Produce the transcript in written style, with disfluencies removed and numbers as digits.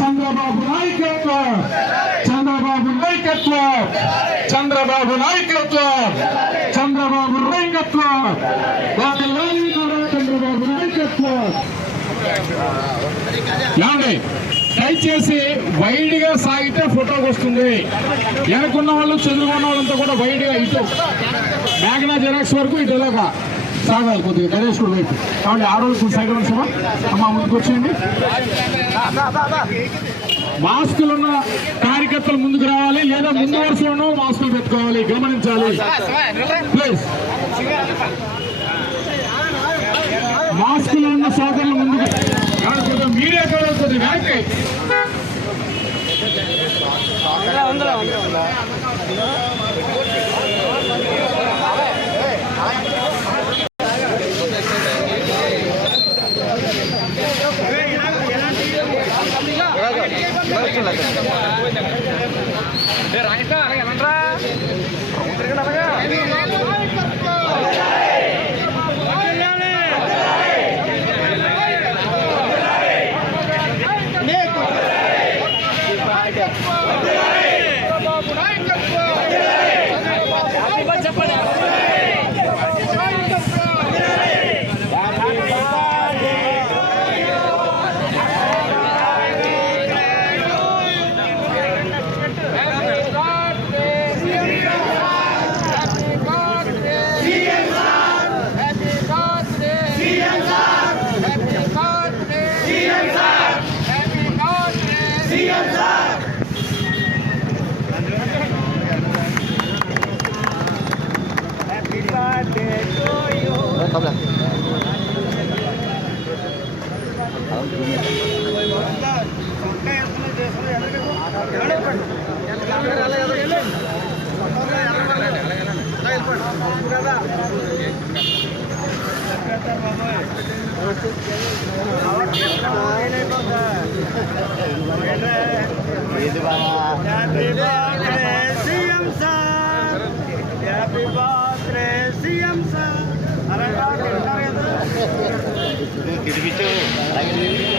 చంద్రబాబు నాయకత్వం, చంద్రబాబు నాయకత్వం, చంద్రబాబు నాయకత్వం, చంద్రబాబు నాయకత్వం, చంద్రబాబు నాయకత్వం. ఏమండి దయచేసి వైడ్ గా సాగితే ఫోటోకి వస్తుంది. వెనకున్న వాళ్ళు చదువుకున్న వాళ్ళంతా కూడా వైడ్ గా ఇటు మేఘనా జెరాక్స్ వరకు ఇటు ఇలాగా సాగాలి కొద్దిగా గణేష్ కూడా వైపు. కాబట్టి ఆడవాళ్ళు సైకిల్ వచ్చామా అమ్మ ముందుకు వచ్చేయండి. మాస్కులు ఉన్న కార్యకర్తలు ముందుకు రావాలి, లేదా ముందు వరుసలోనూ మాస్కులు పెట్టుకోవాలి, గమనించాలి ప్లీజ్. మాస్కులు ఉన్న సోదరులు ముందుకు, మీడియా కూడా కొద్దిగా వెనక్కి. Gitu-gitu.